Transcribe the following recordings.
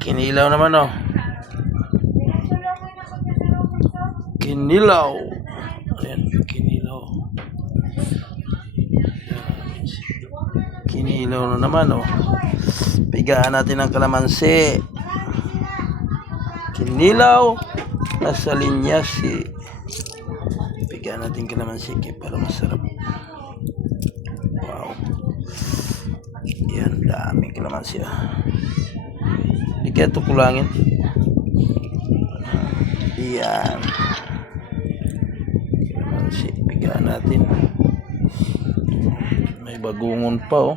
Kinilaw naman oh. Kinilaw. Ayan, kinilaw. Kinilaw na naman oh. Pigaan natin ang kalamansi. Kinilaw. Nasa linya si. Pigaan natin kalamansi para masarap. Wow. Yan, daming kalamansi ah. Hindi kaya ito kulangin. Yan. Kalamansi, pigaan natin. May bagungon pa oh.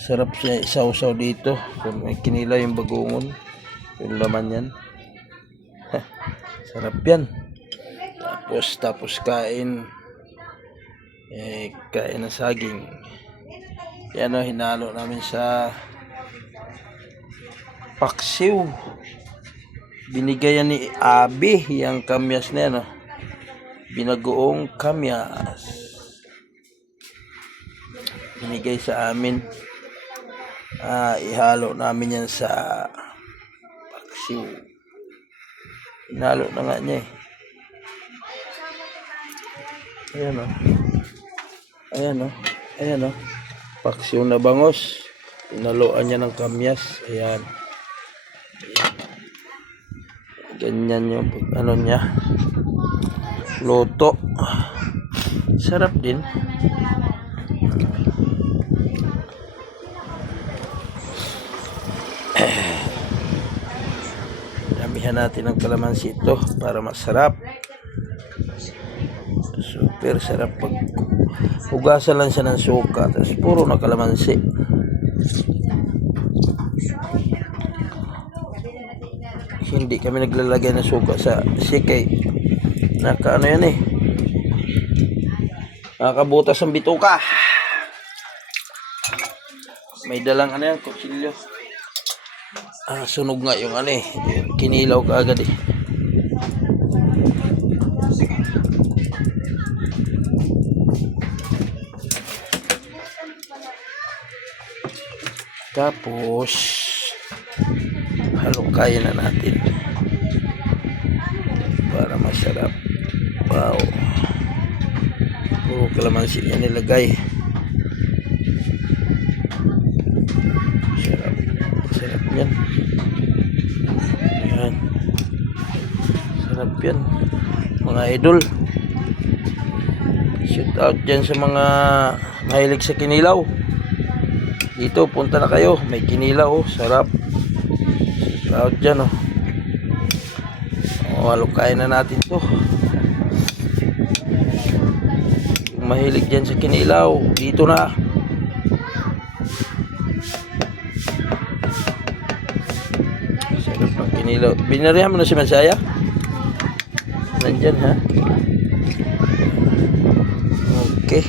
Sarap siya isaw-saw dito. Kung may kinilaw yung bagungon, yung laman yan. Sarap yan. Tapos kain. Kain ng saging. Yan o, hinalo namin sa paksiw. Binigayan ni Abi yung kamyas na yan o. Binagoong kamyas. Binigay sa amin. Ihalo namin yan sa paksiw. Hinalo na nga niya eh. Ayan o. Ayan o. Ayan o. Paksiw na bangos. Inaluan niya ng kamyas. Ayan. Ayan. Ganyan yung ano niya. Luto. Sarap din. Damihan natin ng kalamansi ito para masarap. Super sarap pag hugasan lang siya ng suka tapos puro na kalamansi. Hindi kami naglalagay ng suka sa sikay. Naka ano yan eh. Nakabutas ang bituka. May dalang ano yan, kutsilyo. Sunog nga yung ano eh. Kinilaw ka agad eh. Tapos halukayin na natin para masarap. Wow. Puro kalamansi niya nilagay. Sarap. Sarap yan. Ayan. Sarap yan. Mga idol. Shout out dyan sa mga mahilig sa kinilaw. Dito, punta na kayo. May kinilaw, oh. Sarap. Shout out dyan, oh. Halukayin na natin to. Yung mahilig dyan sa kinilaw, dito na. Sarap ng kinilaw. Binarihan mo na si Mansaya? Nandyan, ha? Okay.